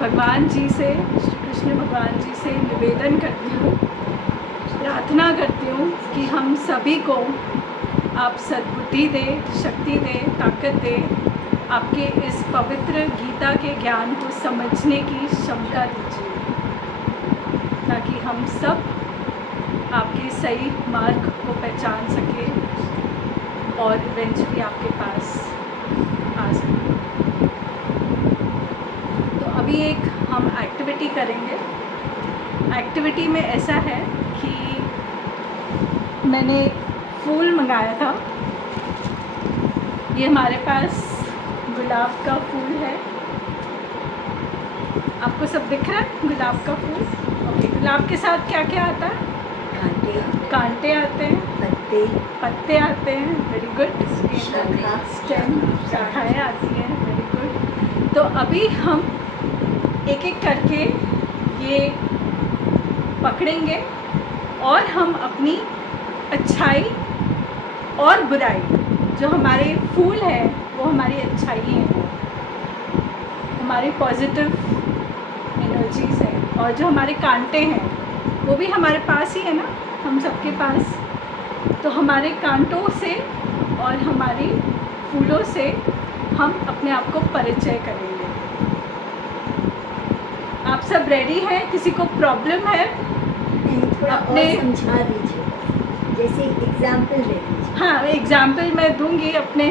भगवान जी से, श्री कृष्ण भगवान जी से निवेदन करती हूँ, प्रार्थना करती हूँ कि हम सभी को आप सद्बुद्धि दें, शक्ति दें, ताकत दें, आपके इस पवित्र गीता के ज्ञान को समझने की क्षमता दीजिए, ताकि हम सब आपके सही मार्ग को पहचान सकें और इवेंचुअली आपके पास आ सकें। तो अभी एक हम एक्टिविटी करेंगे। एक्टिविटी में ऐसा है कि मैंने फूल मंगाया था। ये हमारे पास गुलाब का फूल है, आपको सब दिख रहा है गुलाब का फूल? ओके, गुलाब के साथ क्या क्या आता है? कांटे आते हैं, पत्ते आते हैं, वेरी गुड। स्टेम, शाखाएँ आती हैं, वेरी गुड। तो अभी हम एक एक करके ये पकड़ेंगे और हम अपनी अच्छाई और बुराई, जो हमारे फूल है वो हमारी अच्छाई है, हमारी पॉजिटिव एनर्जीज़ है, और जो हमारे कांटे हैं वो भी हमारे पास ही है ना, हम सबके पास। तो हमारे कांटों से और हमारी फूलों से हम अपने आप को परिचय करेंगे। आप सब रेडी हैं? किसी को प्रॉब्लम है? अपने समझा दीजिए, जैसे एग्जाम्पल दे दीजिए। हाँ, एग्जाम्पल मैं दूंगी, अपने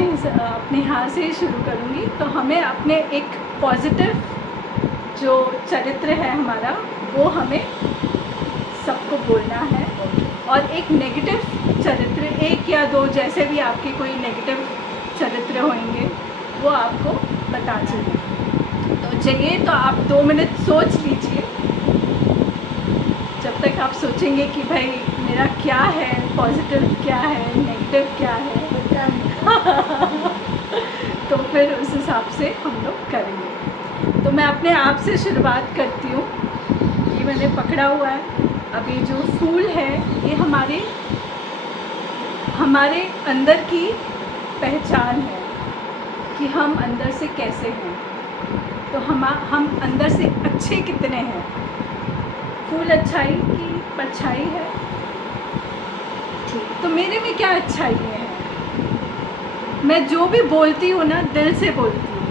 यहाँ से ही शुरू करूँगी। तो हमें अपने एक पॉजिटिव जो चरित्र है हमारा, वो हमें सबको बोलना है, और एक नेगेटिव चरित्र, एक या दो, जैसे भी आपके कोई नेगेटिव चरित्र होंगे वो आपको बता दीजिए। तो चाहिए तो आप 2 मिनट सोच लीजिए। जब तक आप सोचेंगे कि भाई मेरा क्या है, पॉजिटिव क्या है, नेगेटिव क्या है, तो फिर उस हिसाब से हम लोग करेंगे। तो मैं अपने आप से शुरुआत करती हूँ। ये मैंने पकड़ा हुआ है। अभी जो फूल है ये हमारे अंदर की पहचान है कि हम अंदर से कैसे हैं। तो हम अंदर से अच्छे कितने हैं। फूल अच्छाई की परछाई है, तो मेरे में क्या अच्छाई है? मैं जो भी बोलती हूँ ना, दिल से बोलती हूँ,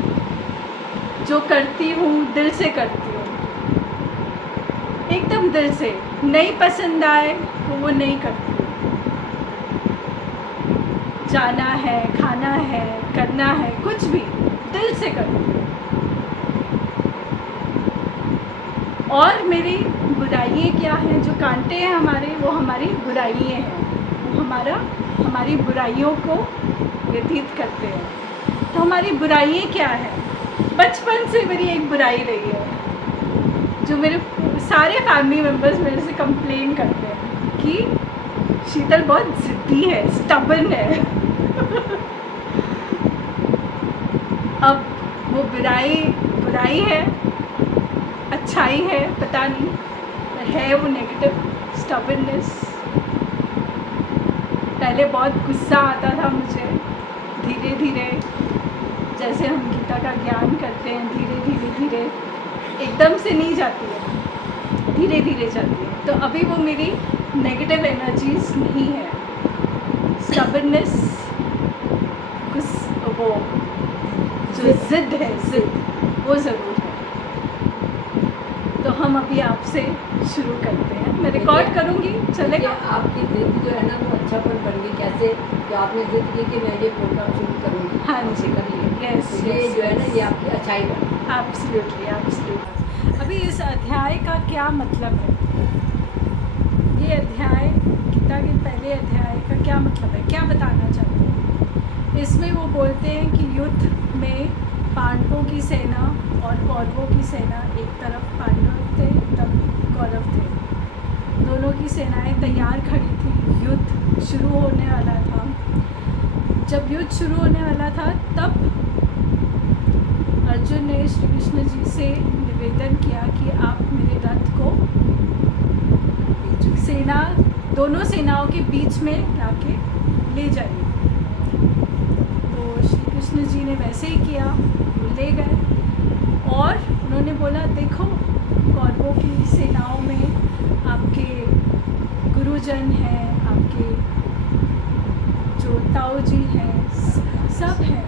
जो करती हूँ दिल से करती हूँ, एकदम दिल से। नहीं पसंद आए तो वो नहीं करती हूँ। जाना है, खाना है, करना है, कुछ भी दिल से करती हूँ। और मेरी बुराइयाँ क्या हैं? जो कांटे हैं हमारे, वो हमारी बुराइयाँ हैं, वो हमारी बुराइयों को व्यतीत करते हैं। तो हमारी बुराइयाँ क्या है? बचपन से मेरी एक बुराई रही है, जो मेरे सारे फैमिली मेम्बर्स मेरे से कंप्लेन करते हैं कि शीतल बहुत ज़िद्दी है, स्टबर्न है। अब वो बुराई है, अच्छाई है, पता नहीं, पर है वो नेगेटिव स्टबर्ननेस। पहले बहुत गुस्सा आता था मुझे, धीरे धीरे जैसे हम गीता का ज्ञान करते हैं, धीरे एकदम से नहीं जाती है, धीरे धीरे जाती है। तो अभी वो मेरी नेगेटिव एनर्जीज नहीं है। स्टबर्ननेस, वो जो ज़िद है, वो ज़रूर है। तो हम अभी आपसे शुरू करते हैं। मैं रिकॉर्ड करूँगी, चलेगा? आपकी ज़िद जो है ना वो अच्छा पर बन गई। कैसे? तो आपने ज़िद की कि मैं ये प्रोग्राम शुरू करूँगी। हाँ जी, कर लिया। यस, ये जो है ना ये आपकी अच्छाई बन। एब्सोल्युटली। अभी इस अध्याय का क्या मतलब है? ये अध्याय, गीता के पहले अध्याय का क्या मतलब है, क्या बताना चाहते हैं? इसमें वो बोलते हैं कि युद्ध में पांडवों की सेना और कौरवों की सेना, एक तरफ पांडव थे, तब कौरव थे, दोनों की सेनाएं तैयार खड़ी थी। युद्ध शुरू होने वाला था। जब युद्ध शुरू होने वाला था तब अर्जुन ने श्री कृष्ण जी से निवेदन किया कि आप मेरे रथ को दोनों सेनाओं के बीच में लाके ले जाइए। तो श्री कृष्ण जी ने वैसे ही किया, वो ले गए और उन्होंने बोला देखो कौरवों की सेनाओं में आपके गुरुजन हैं, आपके जो ताऊ जी हैं, सब हैं,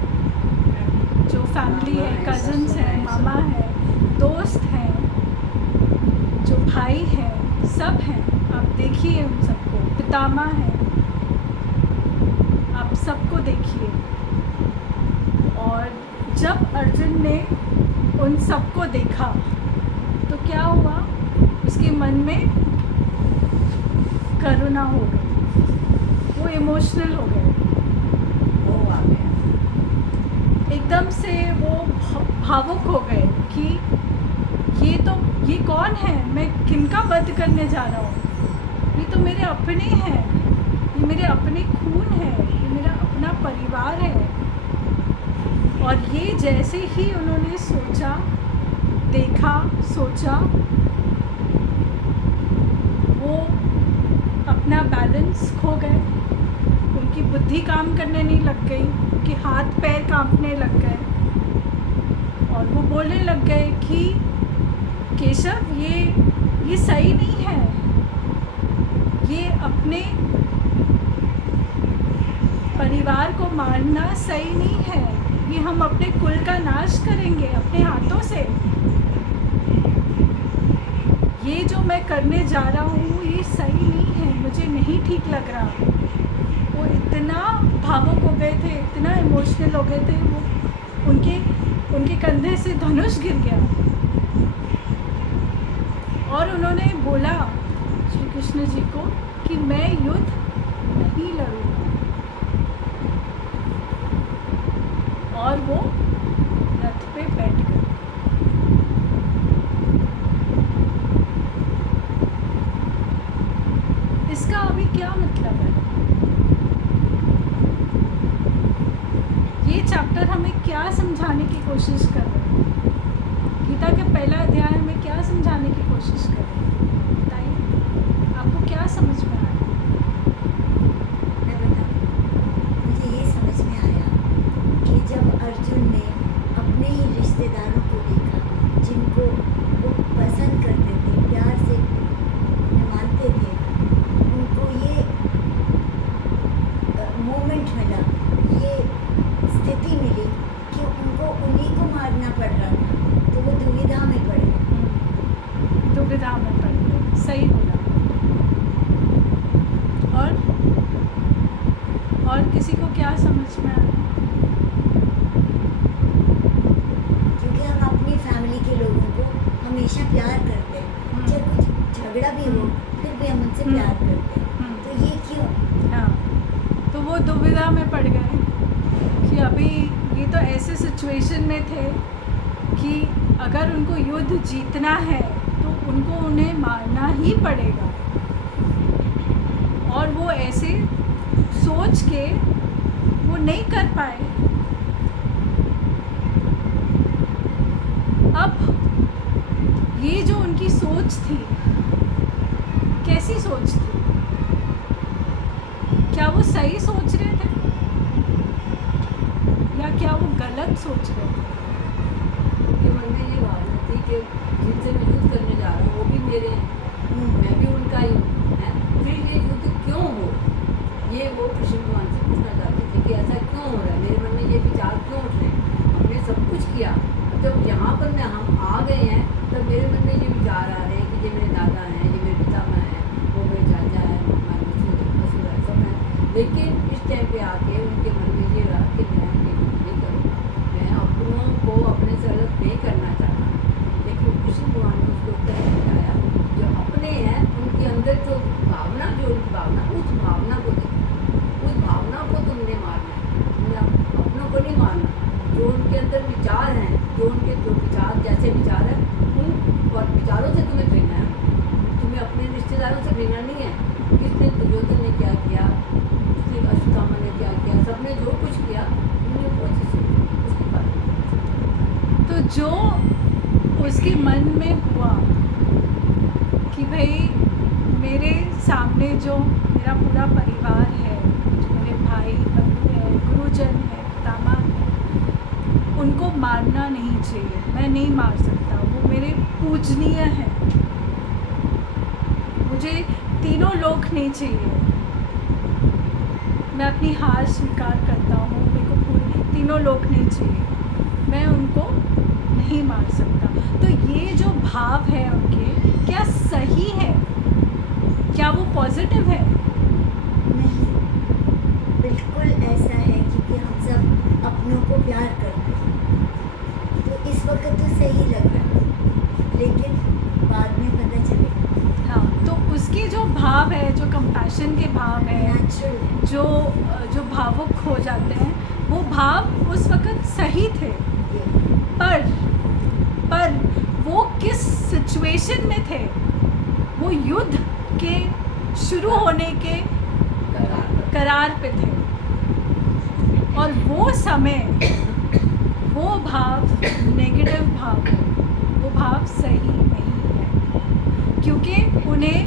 जो फैमिली है, कज़न्स हैं, मामा है, दोस्त हैं, जो भाई हैं, सब हैं। आप देखिए उन सबको, पितामह हैं, आप सबको देखिए। और जब अर्जुन ने उन सबको देखा तो क्या हुआ, उसके मन में करुणा हो गई, वो इमोशनल हो गए, वो आ गया। एकदम से वो भावुक हो गए कि ये कौन है, मैं किनका वध करने जा रहा हूँ, ये तो मेरे अपने हैं, ये मेरे अपने खून है, ये मेरा अपना परिवार है। और ये जैसे ही उन्होंने सोचा, देखा, सोचा, वो अपना बैलेंस खो गए, उनकी बुद्धि काम करने नहीं लग गई, उनके हाथ पैर कांपने लग गए और वो बोलने लग गए कि केशव ये सही नहीं है, ये अपने परिवार को मारना सही नहीं है, ये हम अपने कुल का नाश करेंगे अपने हाथों से, ये जो मैं करने जा रहा हूँ ये सही नहीं है, मुझे नहीं ठीक लग रहा। वो इतना भावुक हो गए थे, इतना इमोशनल हो गए थे, वो उनके कंधे से धनुष गिर गया और उन्होंने बोला श्री कृष्ण जी को कि मैं युद्ध नहीं लड़ूंगा। और वो रथ पे बैठ गए। इसका अभी क्या मतलब है? ये चैप्टर हमें क्या समझाने की कोशिश कर रहा है? गीता के पहला अध्याय में क्या समझाने की कोशिश कर रहे हैं? बताइए, आपको क्या समझ में आया? मैं बताऊं, मुझे ये समझ में आया कि जब अर्जुन ने अपने ही रिश्तेदारों को देखा, जिनको वो पसंद करते थे, प्यार से मानते थे, उनको ये मोमेंट मिला, ये स्थिति मिली कि उनको उन्हीं को मारना पड़ रहा था, तो वो दुविधा में पड़ गए। दुविधा में पड़ गए, सही बोला। और किसी को क्या समझ में आया? क्योंकि हम अपनी फैमिली के लोगों को हमेशा प्यार करते हैं, चाहे कुछ झगड़ा भी हो फिर भी हम उनसे प्यार करते हैं, तो ये क्यों? हाँ, तो वो दुविधा में पड़ गए कि अभी ये तो ऐसे सिचुएशन में थे कि अगर उनको युद्ध जीतना है तो उनको उन्हें मारना ही पड़ेगा, और वो ऐसे सोच के वो नहीं कर पाए। अब ये जो उनकी सोच थी, कैसी सोच थी? क्या वो सही सोच रहे थे या क्या वो गलत सोच रहे थे? उनके मन में ये भावना थी कि जिनसे मैं युद्ध करने जा रहा हूँ वो भी मेरे हैं, मैं भी उनका ही हूँ, है। फिर ये युद्ध क्यों हो, ये वो कृष्ण भगवान से पूछना चाहते थे कि ऐसा क्यों हो रहा है, मेरे मन में ये विचार क्यों उठ रहे हैं। हमने सब कुछ किया, जब यहाँ पर हम आ गए हैं तब मेरे मन में ये विचार आ रहे हैं कि ये मेरे दादा हैं, ये मेरे पितामह हैं, वो मेरे चाचा है, ससुर है, सब है। लेकिन इस टाइम पे आके उनके मन में ये रहा कि मैं ये युद्ध नहीं करूँगा, मैं अपनों को अपने से अलग नहीं करना चाहता। लेकिन कृष्ण भगवान ने उसको उत्तर बताया, जो अपने हैं उनके अंदर जो भावना, उस भावना को देखो, उस भावना को तुमने मारना है, तुमने अपनों को नहीं मारना। जो उनके अंदर विचार हैं, जो विचार जैसे विचार है उन और विचारों से तुम्हें घृणा है, तुम्हें अपने रिश्तेदारों से घृणा नहीं है। किसने, दुर्योधन ने क्या किया, किसने अश्वत्थामा ने क्या किया, सबने जो कुछ किया तुमने वो चीज़ उसके बारे। तो जो उसके मन में हुआ कि भाई मेरे सामने जो मेरा पूरा परिवार है, जो मेरे भाई बंधु है, गुरुजन है, पितामह है, उनको मारना नहीं चाहिए, मैं नहीं मार सकता, वो पूजनीय हैं। मुझे तीनों लोक नहीं चाहिए। मैं अपनी हार स्वीकार करता हूँ, मेरे को पूरे तीनों लोक नहीं चाहिए, मैं उनको नहीं मार सकता। तो ये जो भाव है उनके, क्या सही है? क्या वो पॉजिटिव है? नहीं, बिल्कुल ऐसा है, क्योंकि हम सब अपनों को प्यार करते हैं, तो इस वक्त तो सही लग रहा है, लेकिन बाद में पता चलेगा। हाँ, तो उसके जो भाव है, जो कंपैशन के भाव है, नेचुरल जो भावुक हो जाते हैं, वो भाव उस वक्त सही थे। पर वो किस सिचुएशन में थे? वो युद्ध के शुरू होने के करार पे थे, और वो समय, वो भाव नेगेटिव भाव है, वो भाव सही नहीं है, क्योंकि उन्हें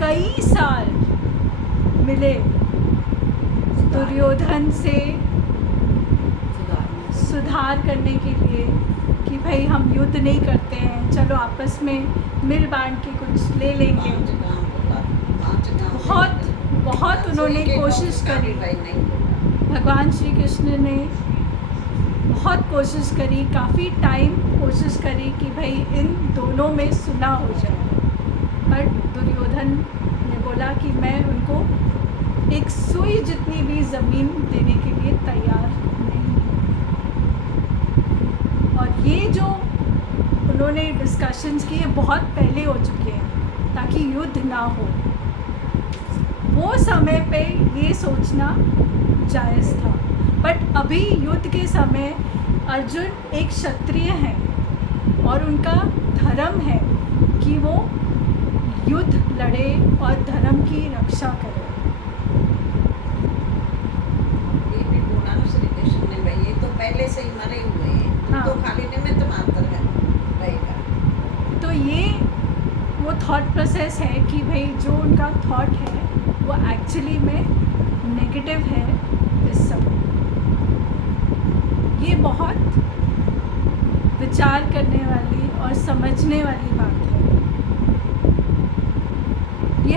कई साल मिले दुर्योधन से सुधार करने के लिए कि भाई हम युद्ध नहीं करते हैं, चलो आपस में मिल बांट के कुछ ले लेंगे। बहुत उन्होंने कोशिश करी, भगवान श्री कृष्ण ने बहुत कोशिश करी, काफ़ी टाइम कोशिश करी कि भाई इन दोनों में सुलह हो जाए, पर दुर्योधन ने बोला कि मैं उनको एक सुई जितनी भी ज़मीन देने के लिए तैयार नहीं हूँ। और ये जो उन्होंने डिस्कशंस किए बहुत पहले हो चुके हैं, ताकि युद्ध ना हो। वो समय पे ये सोचना जायज़ था, बट अभी युद्ध के समय अर्जुन एक क्षत्रिय है और उनका धर्म है कि वो युद्ध लड़े और धर्म की रक्षा करे। ये भी बोला ना श्री कृष्ण ने, भाई ये तो पहले से ही मरे हुए हैं, हाँ। तो खाली निमित्त मात्र है रहेगा। तो ये वो थॉट प्रोसेस है कि भाई जो उनका थॉट है वो एक्चुअली में नेगेटिव है इस समय। ये बहुत विचार करने वाली और समझने वाली बात है। ये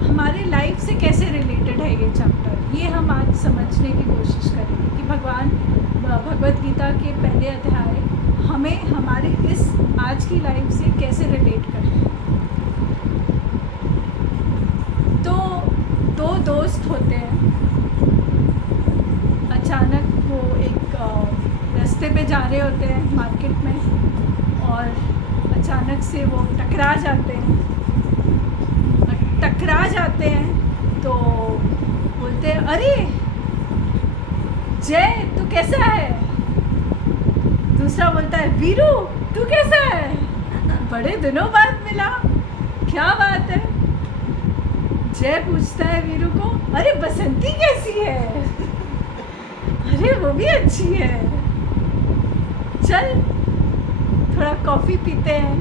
हमारे लाइफ से कैसे रिलेटेड है ये चैप्टर, ये हम आज समझने की कोशिश करेंगे कि भगवद गीता के पहले अध्याय हमें हमारे इस आज की लाइफ से कैसे रिलेट करते हैं। तो दो दोस्त होते हैं, अचानक वो एक रास्ते पे जा रहे होते हैं मार्केट में, और अचानक से वो टकरा जाते हैं तो बोलते हैं, अरे जय तू कैसा है? दूसरा बोलता है, वीरू तू कैसा है? बड़े दिनों बाद मिला, क्या बात है? जय पूछता है वीरू को, अरे बसंती कैसी है? अरे वो भी अच्छी है, चल थोड़ा कॉफ़ी पीते हैं,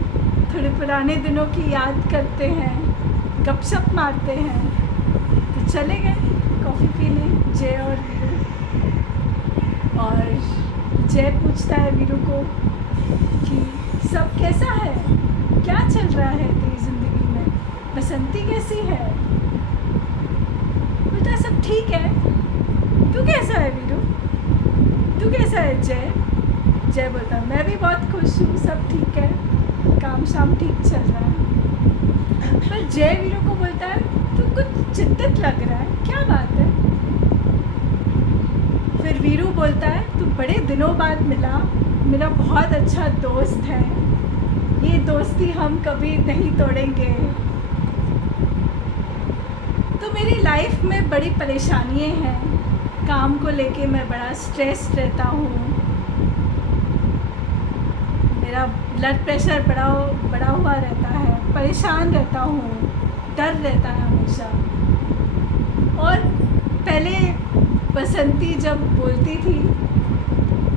थोड़े पुराने दिनों की याद करते हैं, गपशप मारते हैं। तो चले गए कॉफ़ी पीने जय और वीरू, और जय पूछता है वीरू को कि सब कैसा है, क्या चल रहा है तेरी ज़िंदगी में, बसंती कैसी है? बोलता है सब ठीक है, तू कैसा है वीरू, तू कैसा है जय? जय बोलता है मैं भी बहुत खुश हूँ, सब ठीक है, काम शाम ठीक चल रहा है। पर जय वीरू को बोलता है तू कुछ चिंतित लग रहा है, क्या बात है? फिर वीरू बोलता है तू बड़े दिनों बाद मिला, मेरा बहुत अच्छा दोस्त है, ये दोस्ती हम कभी नहीं तोड़ेंगे। तो मेरी लाइफ में बड़ी परेशानियाँ हैं, काम को लेके मैं बड़ा स्ट्रेस रहता हूँ, मेरा ब्लड प्रेशर बढ़ा हुआ रहता है, परेशान रहता हूँ, डर रहता है हमेशा। और पहले बसंती जब बोलती थी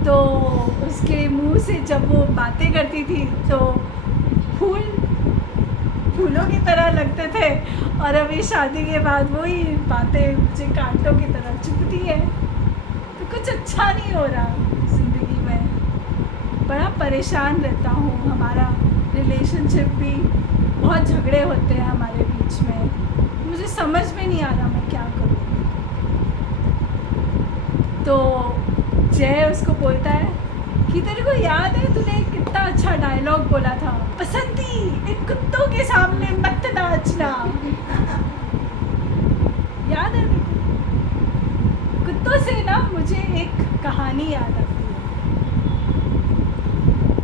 तो उसके मुंह से जब वो बातें करती थी तो फूलों की तरह लगते थे, और अभी शादी के बाद वही बातें मुझे कांटों की तरह चुभती है। तो कुछ अच्छा नहीं हो रहा ज़िंदगी में, बड़ा परेशान रहता हूँ। हमारा रिलेशनशिप भी बहुत झगड़े होते हैं हमारे बीच में। मुझे समझ में नहीं आ रहा मैं क्या करूँ। तो जय उसको बोलता है कि तेरे को याद है तूने कितना अच्छा डायलॉग बोला था, बसंती इन कुत्तों के सामने मत नाचना। याद है तेरे को? कुत्तों से ना मुझे एक कहानी याद आती है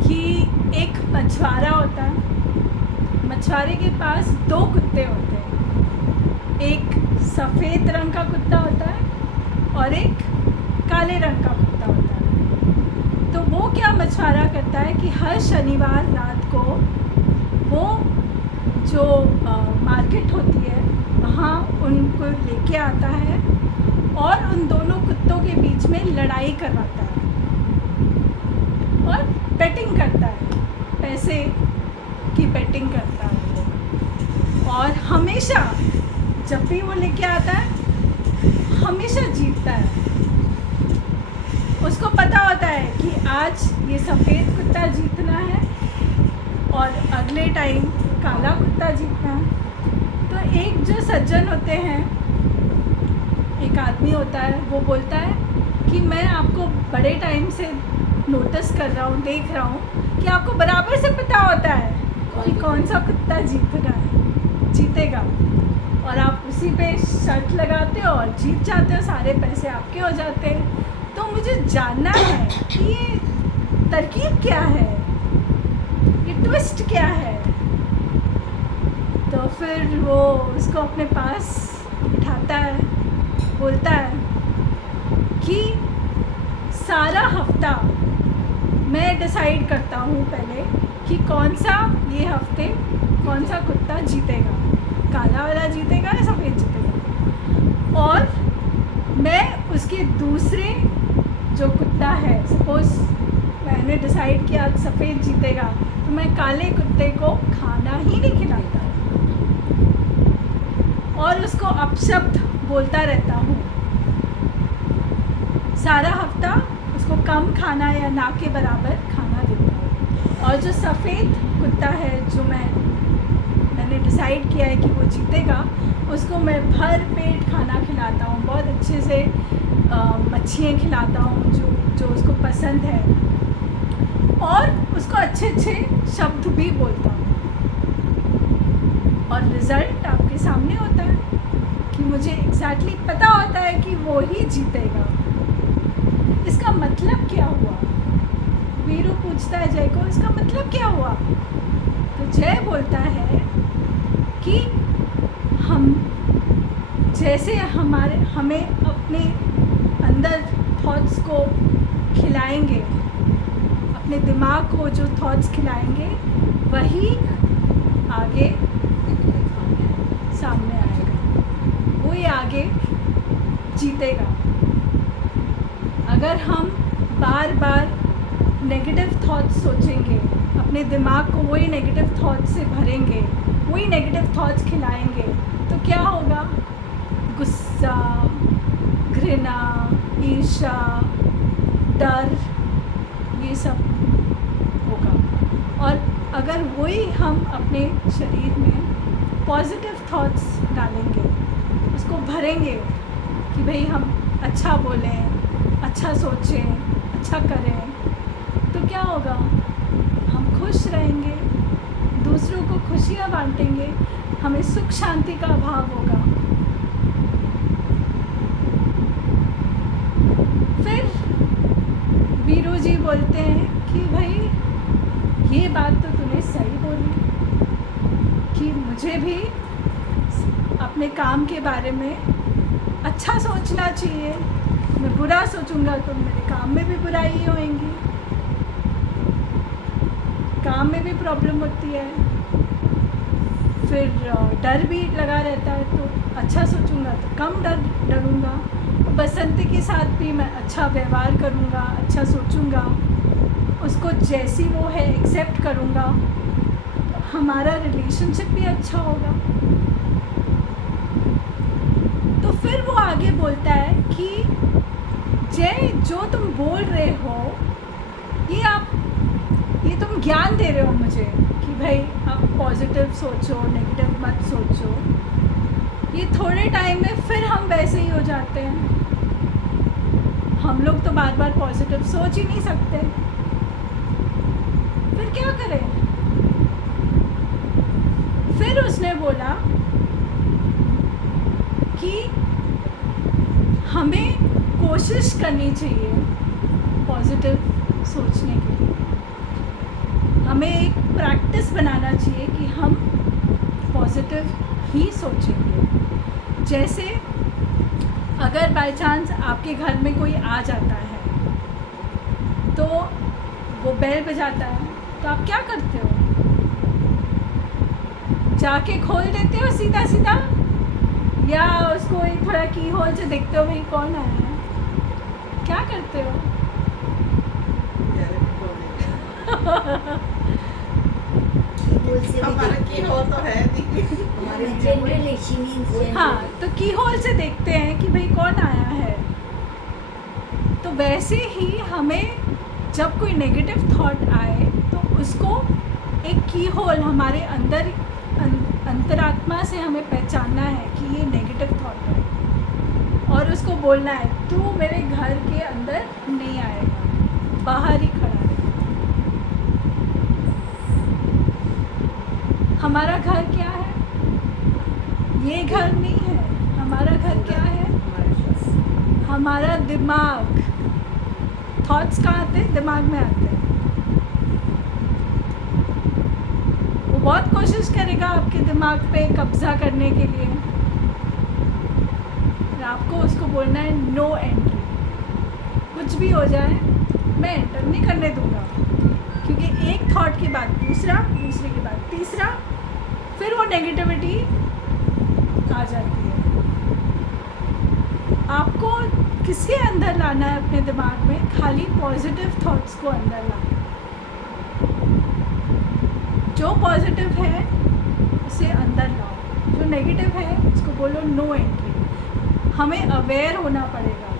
कि एक मछुआरा होता है। मछुआरे के पास 2 कुत्ते होते हैं। एक सफ़ेद रंग का कुत्ता होता है और एक काले रंग का कुत्ता होता है। तो वो क्या मछुआरा करता है कि हर शनिवार रात को वो जो मार्केट होती है वहाँ उनको लेके आता है और उन दोनों कुत्तों के बीच में लड़ाई करवाता है और बेटिंग करता है, पैसे की बेटिंग करता है। और हमेशा जब भी वो लेके आता है हमेशा जीतता है। उसको पता होता है कि आज ये सफ़ेद कुत्ता जीतना है और अगले टाइम काला कुत्ता जीतना है। तो एक जो सज्जन होते हैं, एक आदमी होता है, वो बोलता है कि मैं आपको बड़े टाइम से नोटिस कर रहा हूँ, देख रहा हूँ कि आपको बराबर से पता होता है कि कौन सा कुत्ता जीतेगा और आप उसी पे शर्त लगाते हो और जीत जाते हो, सारे पैसे आपके हो जाते हैं। तो मुझे जानना है कि ये तरकीब क्या है, ये ट्विस्ट क्या है। तो फिर वो उसको अपने पास बिठाता है, बोलता है कि सारा हफ्ता मैं डिसाइड करता हूँ पहले कि कौन सा ये हफ्ते कौन सा कुत्ता जीतेगा, काला वाला जीतेगा या सफ़ेद जीतेगा। और मैं उसके दूसरे जो कुत्ता है, सपोज़ मैंने डिसाइड किया सफ़ेद जीतेगा, तो मैं काले कुत्ते को खाना ही नहीं खिलाता और उसको अपशब्द बोलता रहता हूँ। सारा हफ्ता उसको कम खाना या ना के बराबर खाना देता हूँ। और जो सफ़ेद कुत्ता है जो मैंने डिसाइड किया है कि वो जीतेगा, उसको मैं भर पेट खाना खिलाता हूँ, बहुत अच्छे से मच्छियाँ खिलाता हूँ जो उसको पसंद है और उसको अच्छे अच्छे शब्द भी बोलता हूँ। और रिज़ल्ट आपके सामने होता है कि मुझे एग्जैक्टली पता होता है कि वो ही जीतेगा। इसका मतलब क्या हुआ? वीरू पूछता है जय को, इसका मतलब क्या हुआ? तो जय बोलता है कि हम जैसे हमें अपने अंदर थॉट्स को खिलाएंगे, अपने दिमाग को जो थॉट्स खिलाएंगे वही आगे सामने आएगा, वही आगे जीतेगा। अगर हम बार बार नेगेटिव थॉट्स सोचेंगे, अपने दिमाग को वही नेगेटिव थॉट्स से भरेंगे, वही नेगेटिव थॉट्स खिलाएंगे, तो क्या होगा? गुस्सा, घृणा, ईर्ष्या, डर, ये सब होगा। और अगर वही हम अपने शरीर में पॉजिटिव थॉट्स डालेंगे, उसको भरेंगे कि भाई हम अच्छा बोलें, अच्छा सोचें, अच्छा करें, तो क्या होगा? हम खुश रहेंगे, दूसरों को खुशियाँ बांटेंगे, हमें सुख शांति का अभाव होगा। फिर वीरू जी बोलते हैं कि भाई ये बात तो तूने सही बोली कि मुझे भी अपने काम के बारे में अच्छा सोचना चाहिए। मैं बुरा सोचूंगा तो मेरे काम में भी बुराई होएंगी, काम में भी प्रॉब्लम होती है। फिर डर भी लगा रहता है, तो अच्छा सोचूंगा तो कम डरूंगा। बसंती के साथ भी मैं अच्छा व्यवहार करूंगा, अच्छा सोचूंगा, उसको जैसी वो है एक्सेप्ट करूंगा, हमारा रिलेशनशिप भी अच्छा होगा। तो फिर वो आगे बोलता है कि जय, जो तुम बोल रहे हो आप ज्ञान दे रहे हो मुझे कि भाई आप पॉजिटिव सोचो, नेगेटिव मत सोचो, ये थोड़े टाइम में फिर हम वैसे ही हो जाते हैं। हम लोग तो बार बार पॉजिटिव सोच ही नहीं सकते, फिर क्या करें? फिर उसने बोला कि हमें कोशिश करनी चाहिए पॉजिटिव सोचने के लिए, हमें एक प्रैक्टिस बनाना चाहिए कि हम पॉजिटिव ही सोचेंगे। जैसे अगर बाय चांस आपके घर में कोई आ जाता है तो वो बेल बजाता है, तो आप क्या करते हो? जाके खोल देते हो सीधा सीधा, या उसको एक थोड़ा की होल से देखते हो भाई कौन आया है? क्या करते हो? कीहोल से भी हमारा देखते की हैं। हो तो है नहीं। हमारे जनरली शी मीन्स हाँ, तो की होल से देखते हैं कि भाई कौन आया है। तो वैसे ही हमें जब कोई नेगेटिव थॉट आए तो उसको एक की होल हमारे अंदर अंतरात्मा से हमें पहचानना है कि ये नेगेटिव थॉट है, और उसको बोलना है तू मेरे घर के अंदर नहीं आएगा, बाहर ही खड़ा है। हमारा घर क्या है? ये घर नहीं है। हमारा घर क्या है? हमारा दिमाग। थॉट्स कहाँ आते हैं? दिमाग में आते हैं। वो बहुत कोशिश करेगा आपके दिमाग पे कब्जा करने के लिए, और आपको उसको बोलना है नो एंट्री। कुछ भी हो जाए मैं एंटर नहीं करने दूंगा, क्योंकि एक थॉट के बाद दूसरा, दूसरे के बाद तीसरा, फिर वो नेगेटिविटी आ जाती है। आपको किसके अंदर लाना है अपने दिमाग में? खाली पॉजिटिव थॉट्स को अंदर लाना। जो पॉजिटिव है उसे अंदर लाओ, जो नेगेटिव है उसको बोलो नो एंट्री। हमें अवेयर होना पड़ेगा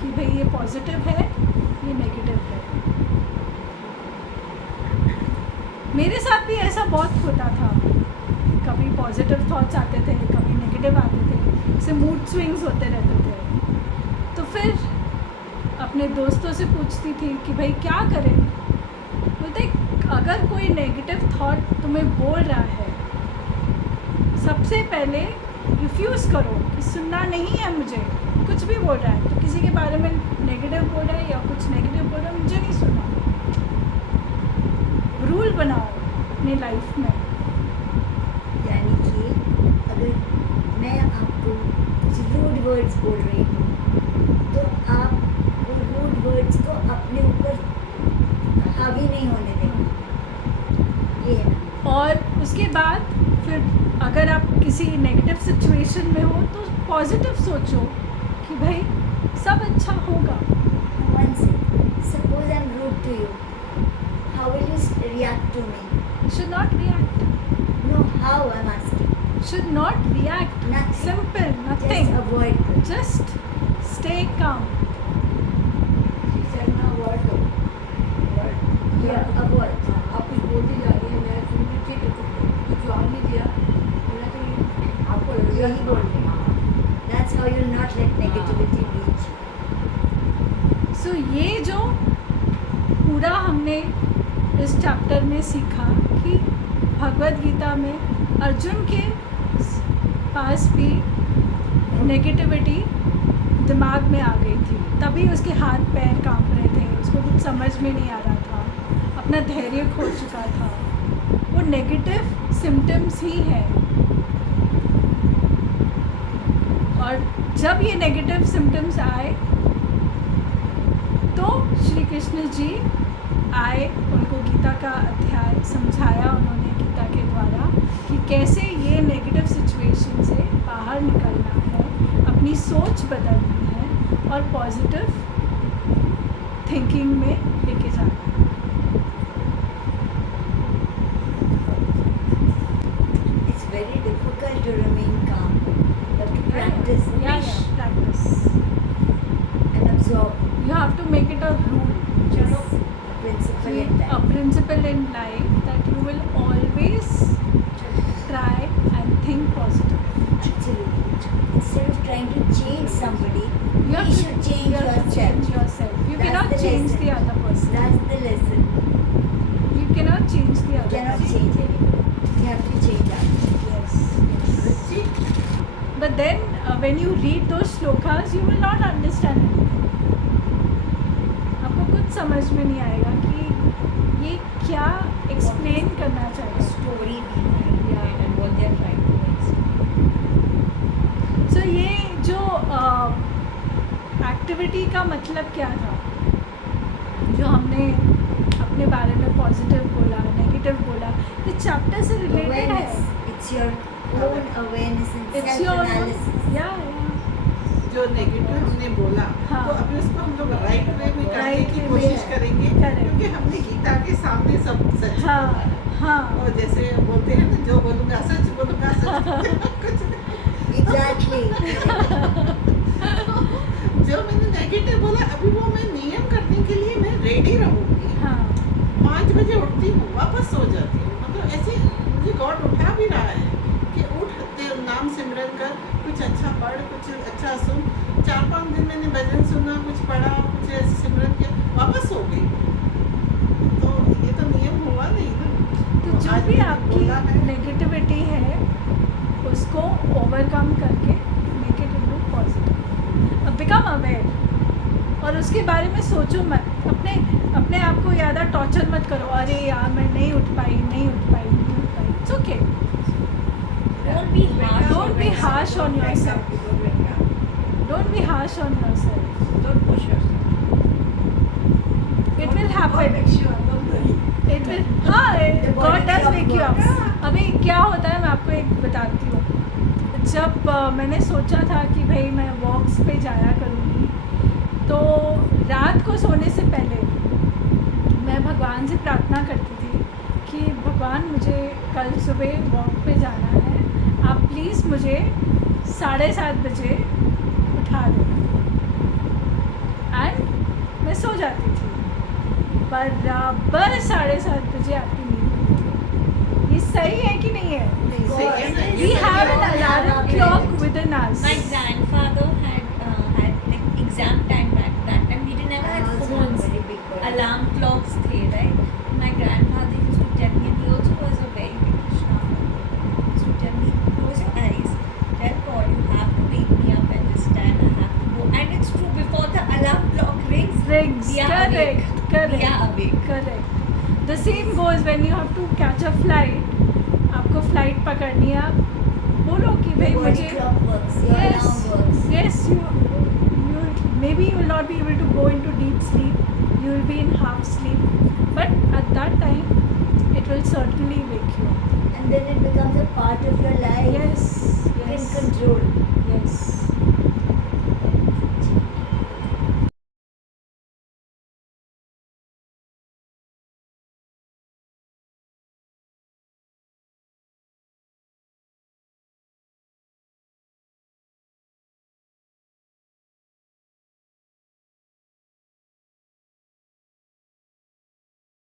कि भाई ये पॉजिटिव है, ये नेगेटिव है। मेरे साथ भी ऐसा बहुत होता था, कभी पॉजिटिव थॉट्स आते थे, कभी नेगेटिव आते थे, इससे मूड स्विंग्स होते रहते थे। तो फिर अपने दोस्तों से पूछती थी कि भाई क्या करें। बोलते अगर कोई नेगेटिव थॉट तुम्हें बोल रहा है, सबसे पहले रिफ्यूज़ करो कि सुनना नहीं है मुझे। कुछ भी बोल रहा है, तो किसी के बारे में नेगेटिव बोल रहा है या कुछ नेगेटिव बोल रहा है, मुझे नहीं सुनना। रूल बनाओ अपनी लाइफ में। यानी कि अगर मैं आपको कुछ रूड वर्ड्स बोल रही हूँ तो आप वो रूड वर्ड्स को अपने ऊपर हावी नहीं होने देंगे, ये है ना। और उसके बाद फिर अगर आप किसी नेगेटिव सिचुएशन में हो तो पॉजिटिव सोचो कि भाई सब अच्छा होगा। One second. Suppose I'm rude to you. How will you react to me? Should not react. No, how I'm asking. Should not react. Nothing. Simple. Nothing. Just avoid it. Just stay calm. Yeah, avoid. आप कुछ बोलती जा रही है, मैं सुन रही, ठीक है, कुछ जवाब नहीं दिया, मैं तो आपको लगेगा यही बोल रही हूँ। That's how you'll not let negativity reach you. So ये जो पूरा हमने इस चैप्टर में सीखा कि भगवद गीता में अर्जुन के पास भी नेगेटिविटी दिमाग में आ गई थी, तभी उसके हाथ पैर कांप रहे थे, उसको कुछ समझ में नहीं आ रहा था, अपना धैर्य खो चुका था। वो नेगेटिव सिम्टम्स ही है। और जब ये नेगेटिव सिम्टम्स आए तो श्री कृष्ण जी आए, उनको गीता का अध्याय समझाया उन्होंने गीता के द्वारा कि कैसे ये नेगेटिव सिचुएशन से बाहर निकलना है, अपनी सोच बदलनी है और पॉजिटिव थिंकिंग में लेके जाना है। It's very difficult to remain calm, but to practice practice. and absorb. You have to make it a rule. Just a principle. get that. a principle in life that you will always try and think positive. Absolutely. Instead of trying to change somebody, You have you to- should change you have to yourself. change yourself. You That's cannot the change lesson. the other person. That's the lesson. You cannot change the You other cannot person. change anybody. You have to change us. Yes, yes. बच्ची But then when you read those shlokas, you will not understand anything. आपको कुछ समझ में नहीं आएगा कि ये क्या एक्सप्लेन करना चाहता है. Story behind it and what they are trying to explain. सो ये जो एक्टिविटी का मतलब क्या था, जो हमने अपने बारे में पॉजिटिव बोला, नेगेटिव बोला, ये चैप्टर से रिलेटेड है. Awareness. It's your own awareness and it's your self-analysis. या जो नेगेटिव हमने बोला हाँ। तो अभी उसको हम लोग राइट वे में करने Right की way कोशिश में। करेंगे Correct. क्योंकि हमने गीता के सामने सब सच हाँ बोला है। हाँ और जैसे बोलते हैं ना जो बोलूँगा सच कुछ Exactly. जो मैंने नेगेटिव बोला अभी वो मैं नियम करने के लिए मैं रेडी रहूँगी। हाँ 5 बजे उठती हूँ वापस सो जाती हूँ, मतलब ऐसे मुझे गॉड उठा भी रहा है कि उठ नाम सिमरन कर, कुछ अच्छा पढ़, कुछ अच्छा सुन। 4-5 दिन मैंने भजन सुना, कुछ पढ़ा, कुछ ऐसे सिमरन किया, वापस सो गई। तो ये तो नियम हुआ नहीं ना। तो जो आज भी मैंने आपकी बोला है, नेगेटिविटी है उसको ओवरकम करके मेक इट इनटू पॉजिटिव. अब बिकम अवेयर और उसके बारे में सोचो मत. अपने आप को ज़्यादा टॉर्चर मत करो. अरे यार मैं नहीं उठ पाई. It's okay. Don't be harsh. Don't be harsh on yourself. Don't be harsh on yourself. Don't push yourself. It will happen. God makes you up, don't worry. It will. हाँ, The God body does clock make you up. works. अभी क्या होता है मैं आपको एक बताती हूँ. जब मैंने सोचा था कि भाई मैं वॉक्स पे जाया करूँगी, तो रात को सोने से पहले मैं भगवान से प्रार्थना करती थी कि भगवान मुझे कल सुबह वॉक पे जाना है, आप प्लीज़ मुझे 7:30 बजे उठा देना. एंड मैं सो जाती थी. बराबर 7:30 बजे आपकी नींद खुलती है. ये सही है कि नहीं है? सही है ना? We have an alarm clock within us. My grandfather had like exam time back that time. We didn't ever had phones. Alarm clocks the right. My grandfather used to tell me, and he also was a very big Krishna fan. He used to tell me, close your eyes, tell God you have to wake me up at this time. I have to go, and it's true. Before the alarm clock rings, Rings. we are Correct. awake. Correct. We are awake. Correct. The same goes when you have to catch a flight. आपको flight पकड़नी है, आप बोलो कि भाई Your body मुझे clock works. Your alarm works. yes you maybe you will not be able to go into deep sleep, you will be in half sleep, but at that time it will certainly wake you up. And then it becomes a part of your life. Yes, You can yes, control. yes.